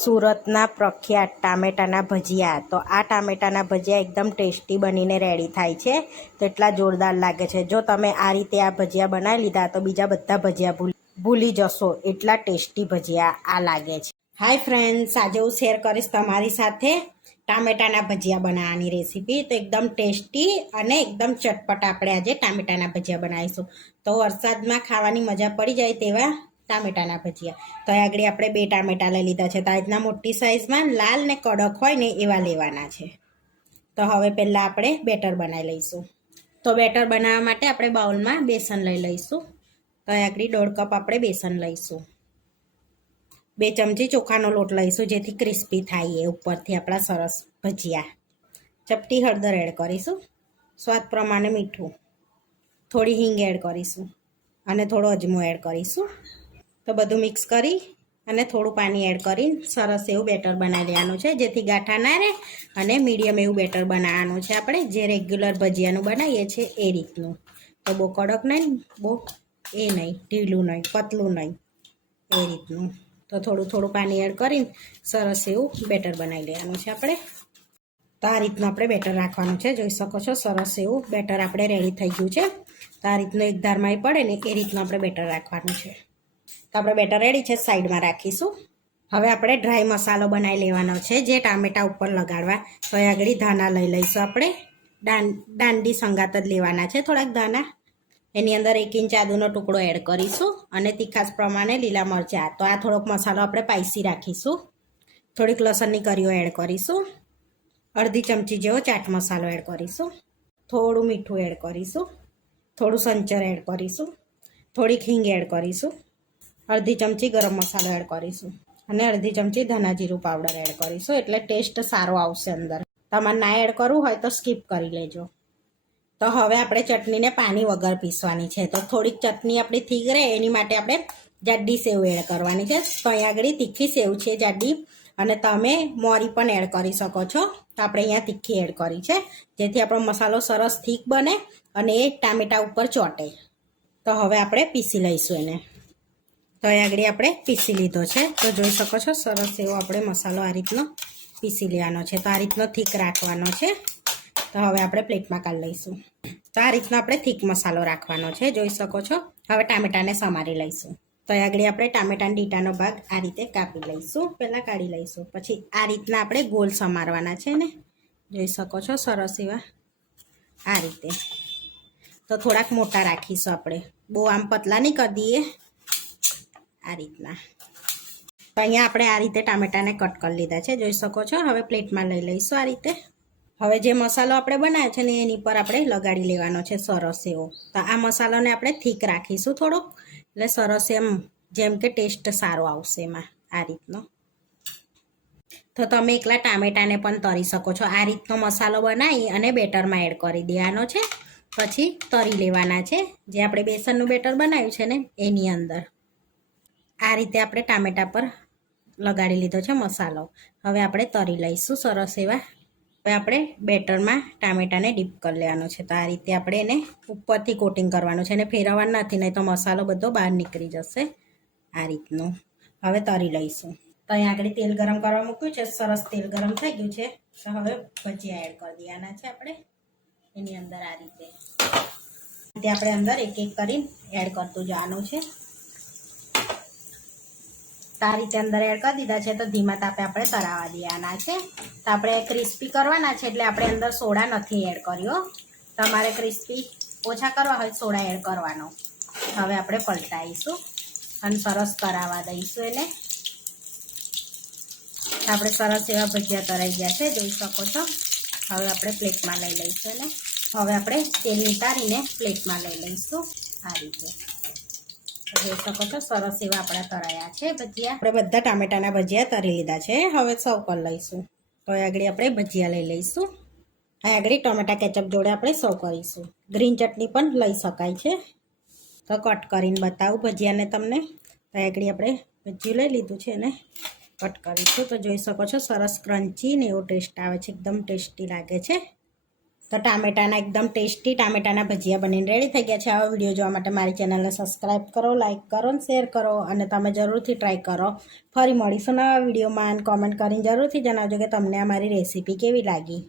સુરતના પ્રખ્યાત ટામેટાના ભજીયા. તો આ ટામેટાના ભજીયા એકદમ ટેસ્ટી બનીને રેડી થાય છે, તો એટલા જોરદાર લાગે છે. જો તમે આ રીતે આ ભજીયા બનાવી લીધા તો બીજા બધા ભજીયા ભૂલી જશો, એટલા ટેસ્ટી ભજીયા આ લાગે છે. હાય ફ્રેન્ડ્સ, આજે હું શેર કરીશ તમારી સાથે ટામેટાના ભજીયા બનાવવાની રેસીપી. તો એકદમ ટેસ્ટી અને એકદમ ચટપટ આપણે આજે ટામેટાના ભજીયા બનાવીશું. તો વરસાદમાં ખાવાની મજા પડી જાય તેવા ટામેટાના ભજીયા. તો આગળ આપણે 2 ટામેટા લઈ લીધા છે. તો આ રીતના મોટી સાઈઝમાં લાલ ને કડક હોય ને એવા લેવાના છે. તો હવે પહેલાં આપણે બેટર બનાવી લઈશું. તો બેટર બનાવવા માટે આપણે બાઉલમાં બેસન લઈ લઈશું. તો આગળ 1.5 કપ આપણે બેસન લઈશું. 2 ચમચી ચોખાનો લોટ લઈશું, જેથી ક્રિસ્પી થાય એ ઉપરથી આપણા સરસ ભજીયા. ચપટી હળદર એડ કરીશું, સ્વાદ પ્રમાણે મીઠું, થોડી હિંગ એડ કરીશું અને થોડો અજમો એડ કરીશું. તો બધું મિક્સ કરી અને થોડું પાણી એડ કરી સરસ એવું બેટર બનાવી લેવાનું છે, જેથી ગાંઠા ના રહે. અને મીડિયમ એવું બેટર બનાવવાનું છે, આપણે જે રેગ્યુલર ભજીયાનું બનાવીએ છીએ એ રીતનું. તો બહુ કડક નહીં, બહુ એ નહીં, ઢીલું નહીં, પતલું નહીં, એ રીતનું. તો થોડું પાણી એડ કરીને સરસ એવું બેટર બનાવી લેવાનું છે આપણે. તો આ રીતનું આપણે બેટર રાખવાનું છે. જોઈ શકો છો સરસ એવું બેટર આપણે રેડી થઈ ગયું છે. તો આ રીતનું એક ધારમાં પડે ને એ રીતનું આપણે બેટર રાખવાનું છે. તો આપણે બેટર રેડી છે, સાઈડમાં રાખીશું. હવે આપણે ડ્રાય મસાલો બનાવી લેવાનો છે, જે ટામેટા ઉપર લગાડવા. તો એ આગળ ધાણા લઈ લઈશું આપણે. દાંડી સંગાત જ લેવાના છે થોડાક ધાણા. એની અંદર 1 ઇંચ આદુનો ટુકડો એડ કરીશું અને તીખાસ પ્રમાણે લીલા મરચાં. તો આ થોડોક મસાલો આપણે સ્પાઈસી રાખીશું. થોડીક લસણની કળીઓ એડ કરીશું. અડધી ચમચી જેવો ચાટ મસાલો એડ કરીશું. થોડું મીઠું એડ કરીશું. થોડું સંચર એડ કરીશું. થોડીક હિંગ એડ કરીશું. અડધી ચમચી ગરમ મસાલો એડ કરીશું અને અડધી ચમચી ધાણા જીરું પાવડર એડ કરીશું, એટલે ટેસ્ટ સારો આવશે અંદર. તમારે ના એડ કરવું હોય તો સ્કીપ કરી લેજો. તો હવે આપણે ચટણીને પાણી વગર પીસવાની છે. તો થોડીક ચટણી આપણી થીક રહે એની માટે આપણે જાડી સેવ એડ કરવાની છે. તો અહીંયા આગળ તીખી સેવ છે જાડી, અને તમે મોરી પણ એડ કરી શકો છો. તો આપણે અહીંયા તીખી એડ કરી છે, જેથી આપણો મસાલો સરસ થીક બને અને એ ટામેટા ઉપર ચોંટે. તો હવે આપણે પીસી લઈશું એને. તો અહીં આગળ આપણે પીસી લીધો છે. તો જોઈ શકો છો સરસ એવો આપણે મસાલો આ રીતનો પીસી લેવાનો છે. તો આ રીતનો થીક રાખવાનો છે. તો હવે આપણે પ્લેટમાં કાઢી લઈશું. તો આ રીતનો આપણે થીક મસાલો રાખવાનો છે, જોઈ શકો છો. હવે ટામેટાને સમારી લઈશું. તો અહીં આગળ આપણે ટામેટાના ડીટાનો ભાગ આ રીતે કાપી લઈશું, પહેલાં કાઢી લઈશું. પછી આ રીતના આપણે ગોલ સમારવાના છે ને, જોઈ શકો છો સરસ એવા આ રીતે. તો થોડાક મોટા રાખીશું આપણે, બહુ આમ પતલા નહીં કરી દઈએ, આ રીતના. તો અહીંયા આપણે આ રીતે ટામેટાને કટ કરી લીધા છે, જોઈ શકો છો. હવે પ્લેટમાં લઈ લઈશું આ રીતે. હવે જે મસાલો આપણે બનાવ્યો છે ને એની પર આપણે લગાડી લેવાનો છે સરસ એવો. તો આ મસાલાને આપણે થીક રાખીશું થોડોક, એટલે સરસ એમ જેમ કે ટેસ્ટ સારો આવશે એમાં આ રીતનો. તો તમે એકલા ટામેટાને પણ તરી શકો છો. આ રીતનો મસાલો બનાવી અને બેટરમાં એડ કરી દેવાનો છે, પછી તરી લેવાના છે. જે આપણે બેસનનું બેટર બનાવ્યું છે ને એની અંદર આ રીતે આપણે ટામેટા પર લગાડી લીધો છે મસાલો. હવે આપણે તરી લઈશું સરસ એવા. હવે આપણે બેટરમાં ટામેટાને ડીપ કરી લેવાનો છે. તો આ રીતે આપણે એને ઉપરથી કોટિંગ કરવાનું છે, અને ફેરવવાનું નથી, નહીં તો મસાલો બધો બહાર નીકળી જશે આ રીતનું. હવે તરી લઈશું. તો અહીં આગળ તેલ ગરમ કરવા મૂક્યું છે, સરસ તેલ ગરમ થઈ ગયું છે. તો હવે ભજીયા એડ કરી દેવાના છે આપણે એની અંદર આ રીતે. આપણે અંદર એક એક કરીને એડ કરતું જવાનું છે. તો આ રીતે અંદર એડ કરી દીધા છે. તો ધીમા તાપે આપણે તળાવવા દેવાના છે. તો આપણે ક્રિસ્પી કરવાના છે, એટલે આપણે અંદર સોડા નથી એડ કર્યો. તમારે ક્રિસ્પી ઓછા કરવા હોય સોડા એડ કરવાનો. હવે આપણે પલટાવીશું અને સરસ તળાવવા દઈશું એને. આપણે સરસ એવા ભજીયા તળાઈ ગયા છે, જોઈ શકો છો. હવે આપણે પ્લેટમાં લઈ લઈશું એને. હવે આપણે તેલ નિતારીને પ્લેટમાં લઈ લઈશું આ રીતે. જોઈ શકો છો સરસ એવા આપણા તળાયા છે ભજીયા. આપણે બધા ટામેટાના ભજીયા તળી લીધા છે. હવે સર્વ કરી લઈશું. તો આગળ આપણે ભજીયા લઈ લઈશું. આગળ ટમેટા કેચઅપ જોડે આપણે સર્વ કરીશું. ગ્રીન ચટણી પણ લઈ શકાય છે. તો કટ કરીને બતાવું ભજીયાને તમને. તો આગળ આપણે ભજીયું લઈ લીધું છે અને કટ કરીશું. તો જોઈ શકો છો સરસ ક્રન્ચી ને એવો ટેસ્ટ આવે છે, એકદમ ટેસ્ટી લાગે છે. તો ટામેટાના એકદમ ટેસ્ટી ટામેટાના ભજીયા બનીને રેડી થઈ ગયા છે. આવા વિડીયો જોવા માટે મારી ચેનલને સબસ્ક્રાઈબ કરો, લાઇક કરો અને શેર કરો અને તમે જરૂરથી ટ્રાય કરો. ફરી મળીશું નવા વિડીયોમાં અને કોમેન્ટ કરીને જરૂરથી જણાવજો કે તમને અમારી રેસીપી કેવી લાગી.